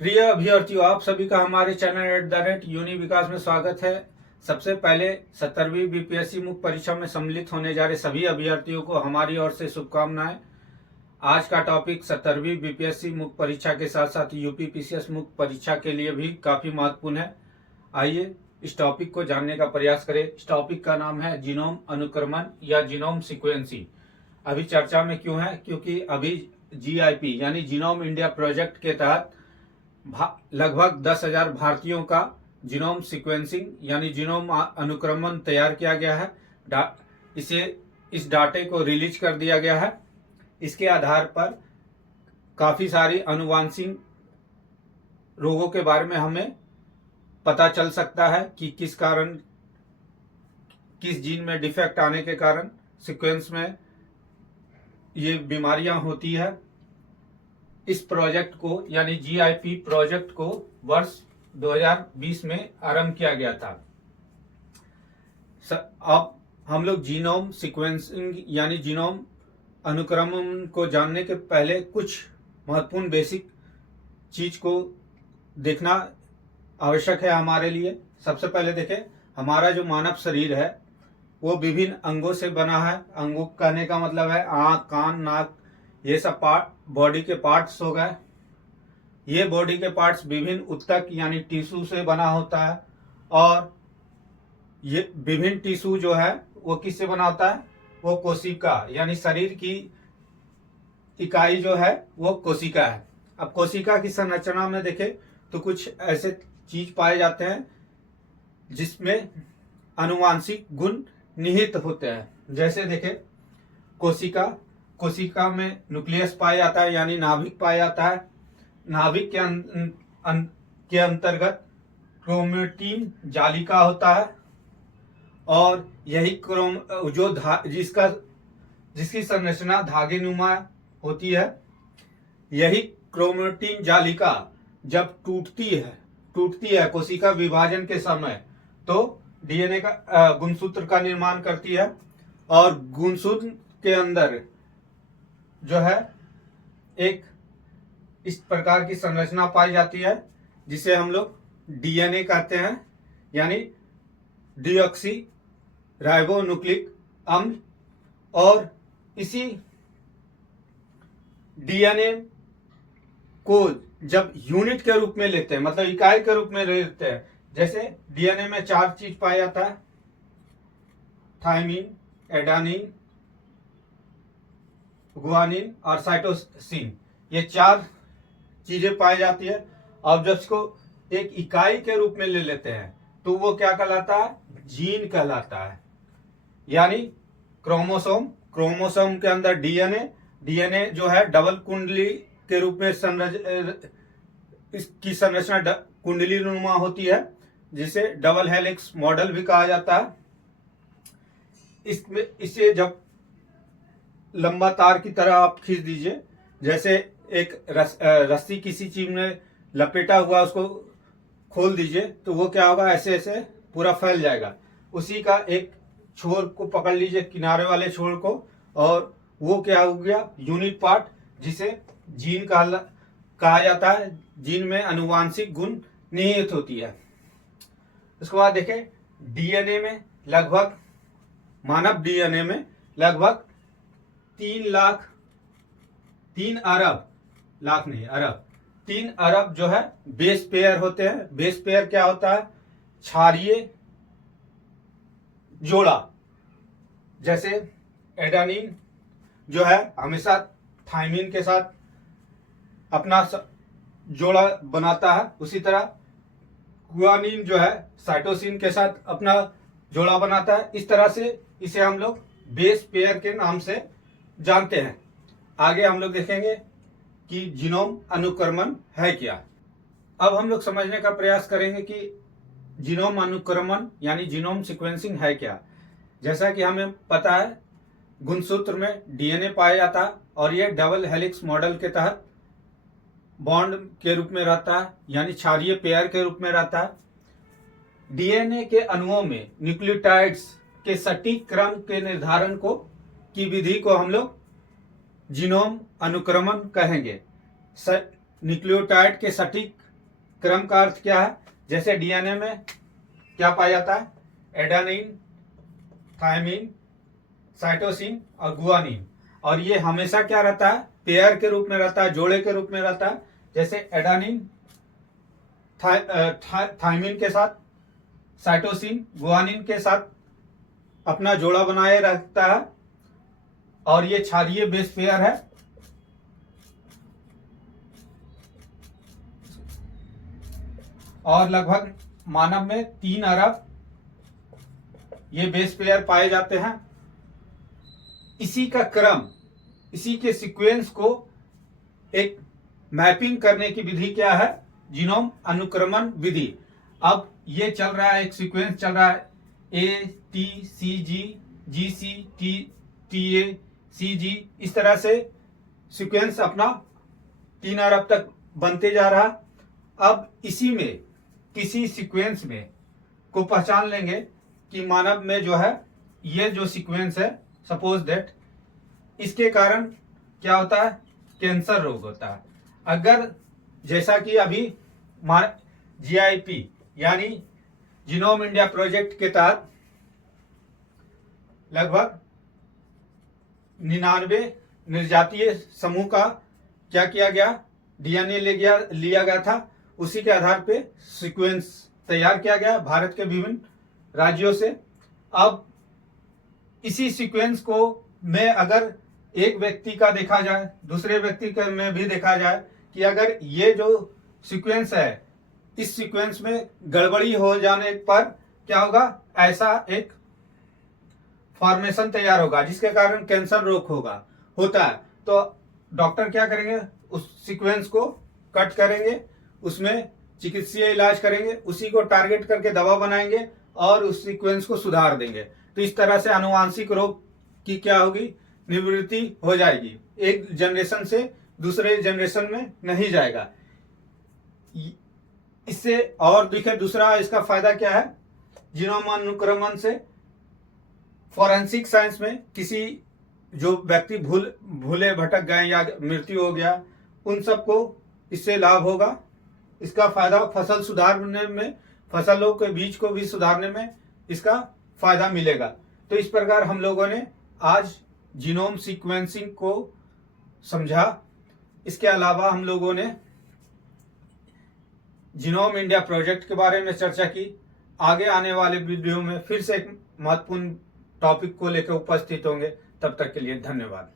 प्रिय अभ्यर्थियों, आप सभी का हमारे चैनल यूनि विकास में स्वागत है। सबसे पहले 70वीं बीपीएससी मुख्य परीक्षा में सम्मिलित होने जा रहे सभी अभ्यर्थियों को हमारी ओर से शुभकामनाएं। आज का टॉपिक 70वीं बीपीएससी मुख्य परीक्षा के साथ साथ यूपी पीसीएस मुख्य परीक्षा के लिए भी काफी महत्वपूर्ण है। आइए इस टॉपिक को जानने का प्रयास करें। इस टॉपिक का नाम है जीनोम अनुक्रमण या जीनोम सीक्वेंसिंग। अभी चर्चा में क्यों है? क्योंकि अभी जीआईपी यानी जीनोम इंडिया प्रोजेक्ट के तहत लगभग 10,000 भारतीयों का जीनोम सीक्वेंसिंग यानी जीनोम अनुक्रमण तैयार किया गया है। इस डाटे को रिलीज कर दिया गया है। इसके आधार पर काफी सारी अनुवांशिक रोगों के बारे में हमें पता चल सकता है कि किस कारण, किस जीन में डिफेक्ट आने के कारण सीक्वेंस में ये बीमारियां होती है। इस प्रोजेक्ट को यानी जीआईपी प्रोजेक्ट को वर्ष 2020 में आरंभ किया गया था। अब हम लोग जीनोम सीक्वेंसिंग यानी जीनोम अनुक्रमण को जानने के पहले कुछ महत्वपूर्ण बेसिक चीज को देखना आवश्यक है हमारे लिए। सबसे पहले देखें, हमारा जो मानव शरीर है वो विभिन्न अंगों से बना है। अंगों कहने का मतलब है आंख, कान, नाक, ये सब बॉडी के पार्ट्स हो गए। ये बॉडी के पार्ट्स विभिन्न ऊतक यानी टिश्यू से बना होता है। और ये विभिन्न टिश्यू जो है वो किससे बना होता है? वो कोशिका यानी शरीर की इकाई जो है वो कोशिका है। अब कोशिका की संरचना में देखें तो कुछ ऐसे चीज पाए जाते हैं जिसमें आनुवांशिक गुण निहित होते हैं। जैसे देखें, कोशिका में न्यूक्लियस पाया जाता है यानी नाभिक पाया जाता है। नाभिक के अंतर्गत क्रोमेटिन जालिका होता है और यही जिसकी संरचना धागेनुमा होती है। यही क्रोमेटिन जालिका जब टूटती है कोशिका विभाजन के समय, तो डीएनए का गुणसूत्र का निर्माण करती है। और गुणसूत्र के अंदर जो है एक इस प्रकार की संरचना पाई जाती है जिसे हम लोग डीएनए कहते हैं यानी डीऑक्सी राइबो न्यूक्लिक अम्ल। और इसी डीएनए को जब यूनिट के रूप में लेते हैं, मतलब इकाई के रूप में लेते हैं, जैसे डीएनए में 4 चीज पाया जाता है: थाइमिन, एडानिन, गुआनिन और साइटोसिन। ये 4 चीजें पाई जाती है। अब जब इसको एक इकाई के रूप में ले लेते हैं तो वो क्या कहलाता है? जीन कहलाता है। यानी क्रोमोसोम के अंदर डीएनए जो है डबल कुंडली के रूप में इसकी संरचना कुंडली नुमा होती है, जिसे डबल हेलिक्स मॉडल भी कहा जाता है। इसे जब लंबा तार की तरह आप खींच दीजिए, जैसे एक रस्सी किसी चीज में लपेटा हुआ उसको खोल दीजिए, तो वो क्या होगा? ऐसे ऐसे पूरा फैल जाएगा। उसी का एक छोर को पकड़ लीजिए, किनारे वाले छोर को, और वो क्या हो गया? यूनिट पार्ट, जिसे जीन कहा जाता है। जीन में अनुवांशिक गुण निहित होती है। उसके बाद देखें, डीएनए में लगभग, मानव डीएनए में लगभग 3 अरब जो है बेस पेयर होते हैं। बेस पेयर क्या होता है? क्षारीय जोड़ा। जैसे एडानिन जो है हमेशा थाइमिन के साथ अपना जोड़ा बनाता है, उसी तरह गुआनिन जो है साइटोसिन के साथ अपना जोड़ा बनाता है। इस तरह से इसे हम लोग बेस पेयर के नाम से जानते हैं। आगे हम लोग देखेंगे कि जीनोम अनुक्रमण है क्या। अब हम लोग समझने का प्रयास करेंगे कि जीनोम अनुक्रमण यानी जीनोम सीक्वेंसिंग है क्या। जैसा कि हमें पता है, गुणसूत्र में डीएनए पाया जाता है और यह डबल हेलिक्स मॉडल के तहत बॉन्ड के रूप में रहता है यानी क्षारीय पेयर के रूप में रहता है। डीएनए के अणुओं में न्यूक्लियोटाइड्स के सटीक क्रम के निर्धारण की विधि को हम लोग जीनोम अनुक्रमण कहेंगे। न्यूक्लियोटाइड के सटीक क्रम का अर्थ क्या है? जैसे डीएनए में क्या पाया जाता है? एडेनिन, थायमिन, साइटोसिन और गुआनिन। और ये हमेशा क्या रहता है? पेयर के रूप में रहता है, जोड़े के रूप में रहता है। जैसे एडेनिन थायमिन के साथ, साइटोसिन गुआनिन के साथ अपना जोड़ा बनाए रखता है। और ये क्षारीय बेस पेयर है। और लगभग मानव में 3 अरब ये बेस पेयर पाए जाते हैं। इसी का क्रम, इसी के सीक्वेंस को एक मैपिंग करने की विधि क्या है? जीनोम अनुक्रमण विधि। अब ये चल रहा है, एक सीक्वेंस चल रहा है, ATCG, GC, TA, CG, इस तरह से सीक्वेंस अपना 3 अरब तक बनते जा रहा। अब इसी में किसी सीक्वेंस में को पहचान लेंगे कि मानव में जो है ये जो सीक्वेंस है, सपोज दैट इसके कारण क्या होता है? कैंसर रोग होता है। अगर जैसा कि अभी GIP यानी जीनोम इंडिया प्रोजेक्ट के तहत लगभग 99 निर्जातीय समूह का क्या किया गया? डीएनए लिया गया था। उसी के आधार पे सीक्वेंस तैयार किया गया भारत के विभिन्न राज्यों से। अब इसी सीक्वेंस को में अगर एक व्यक्ति का देखा जाए, दूसरे व्यक्ति का में भी देखा जाए कि अगर ये जो सीक्वेंस है, इस सीक्वेंस में गड़बड़ी हो जाने पर क्या होगा? ऐसा एक फॉर्मेशन तैयार होगा जिसके कारण कैंसर रोग होता है। तो डॉक्टर क्या करेंगे? उस सीक्वेंस को कट करेंगे, उसमें चिकित्सीय इलाज करेंगे, उसी को टारगेट करके दवा बनाएंगे और उस सीक्वेंस को सुधार देंगे। तो इस तरह से आनुवांशिक रोग की क्या होगी? निवृत्ति हो जाएगी। एक जनरेशन से दूसरे जनरेशन में नहीं जाएगा। इससे और दिखे दूसरा इसका फायदा क्या है? जीनोम अनुक्रमण से फॉरेंसिक साइंस में किसी जो व्यक्ति भूले भटक गए या मृत्यु हो गया, उन सबको इससे लाभ होगा। इसका फायदा फसल सुधारने में, फसलों के बीज को भी सुधारने में इसका फायदा मिलेगा। तो इस प्रकार हम लोगों ने आज जीनोम सीक्वेंसिंग को समझा। इसके अलावा हम लोगों ने जीनोम इंडिया प्रोजेक्ट के बारे में चर्चा की। आगे आने वाले वीडियो में फिर से एक महत्वपूर्ण टॉपिक को लेकर उपस्थित होंगे। तब तक के लिए धन्यवाद।